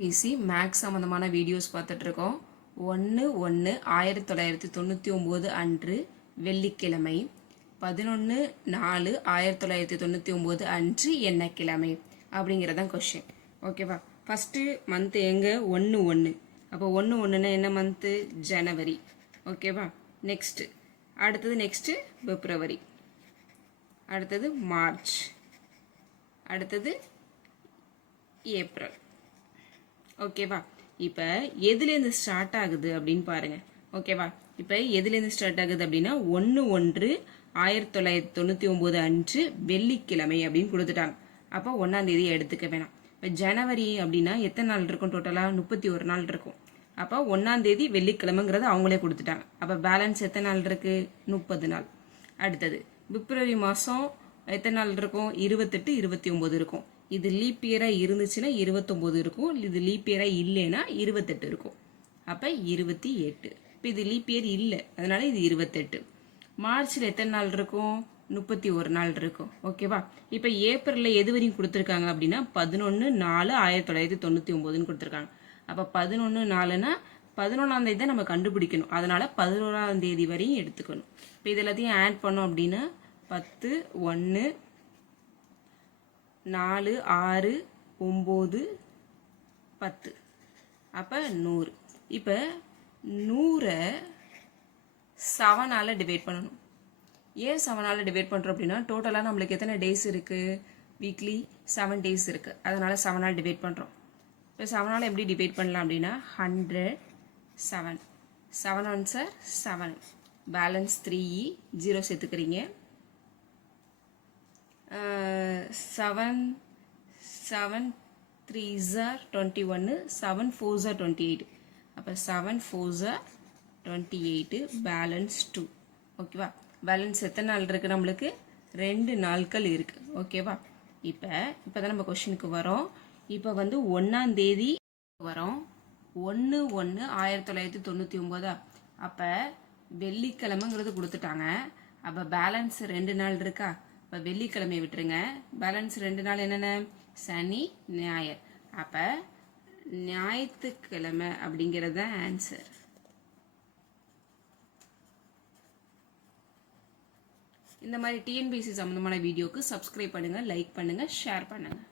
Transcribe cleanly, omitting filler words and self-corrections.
PC maths சம்மந்தமான videos பார்த்துட்ருக்கோம். 1/1/1999 அன்று வெள்ளிக்கிழமை, 11/4/1999 அன்று என்ன கிழமை அப்படிங்கிறதான் கொஷின். ஓகேவா? ஃபஸ்ட்டு மந்த் எங்கே? 1/1. அப்போ 1/1ன்னா என்ன மந்த்து? ஜனவரி. ஓகேவா? நெக்ஸ்ட்டு நெக்ஸ்ட்டு பிப்ரவரி, அடுத்தது மார்ச், அடுத்தது ஏப்ரல். ஓகேவா? இப்போ எதுலேருந்து ஸ்டார்ட் ஆகுது அப்படின்னு பாருங்க. ஓகேவா? இப்போ எதுலேருந்து ஸ்டார்ட் ஆகுது அப்படின்னா 1/1/1999 அன்று வெள்ளிக்கிழமை அப்படின்னு கொடுத்துட்டாங்க. அப்போ 1ஆம் தேதி எடுத்துக்க வேணாம். இப்போ ஜனவரி அப்படின்னா எத்தனை நாள் இருக்கும்? டோட்டலாக 31 நாள் இருக்கும். அப்போ 1ஆம் தேதி வெள்ளிக்கிழமைங்கிறது அவங்களே கொடுத்துட்டாங்க. அப்போ பேலன்ஸ் எத்தனை நாள் இருக்கு? 30 நாள். அடுத்தது பிப்ரவரி மாதம் எத்தனை நாள் இருக்கும்? 28, 29 இருக்கும். இது லீப் இயராக இருந்துச்சுன்னா 29 இருக்கும். இது லீப் இயராக இல்லைன்னா 28 இருக்கும். அப்போ 28. இப்போ இது லீப் இயர் இல்லை, அதனால இது 28. மார்ச்சில் எத்தனை நாள் இருக்கும்? 31 நாள் இருக்கும். ஓகேவா? இப்போ ஏப்ரலில் எது வரையும் கொடுத்துருக்காங்க அப்படின்னா 11/4/1999 கொடுத்துருக்காங்க. அப்போ 11/4னா 11ஆம் தேதி தான் நம்ம கண்டுபிடிக்கணும். அதனால 11ஆம் தேதி வரையும் எடுத்துக்கணும். இப்போ இது எல்லாத்தையும் ஆட் பண்ணோம் அப்படின்னா 10, 1, 4, 6, 9, 10. அப்போ 100. இப்போ 100 7ஆல் டிவைட் பண்ணணும். ஏன் 7ஆல் டிவைட் பண்ணுறோம் அப்படின்னா டோட்டலாக நம்மளுக்கு எத்தனை டேஸ் இருக்குது? வீக்லி 7 டேஸ் இருக்குது. அதனால் 7ஆல் டிவைட் பண்ணுறோம். இப்போ 7ஆல் எப்படி டிவைட் பண்ணலாம் அப்படின்னா 100, 7. 7 answer 7. Balance 3, 0 சேர்த்துக்கிறீங்க. 7 3s are 21, 7 4s are 28. அப்போ 7 4s are 28, பேலன்ஸ் 2. ஓகேவா? பேலன்ஸ் எத்தனை நாள் இருக்குது? நம்மளுக்கு 2 நாட்கள் இருக்குது. ஓகேவா? இப்போ தான் நம்ம கொஷினுக்கு வரோம். இப்போ வந்து 1ஆம் தேதி வரோம். 1/1/1999. அப்போ வெள்ளிக்கிழமைங்கிறது கொடுத்துட்டாங்க. அப்போ பேலன்ஸ் 2 நாள் இருக்கா? இப்போ வெள்ளிக்கிழமையை விட்டுருங்க. பேலன்ஸ் 2 நாள் என்னென்ன? சனி, ஞாயிறு. அப்போ ஞாயிற்றுக்கிழமை அப்படிங்கிறது தான் ஆன்சர். இந்த மாதிரி டிஎன்பிஎஸ்சி சம்மந்தமான வீடியோக்கு சப்ஸ்கிரைப் பண்ணுங்கள், லைக் பண்ணுங்கள், ஷேர் பண்ணுங்கள்.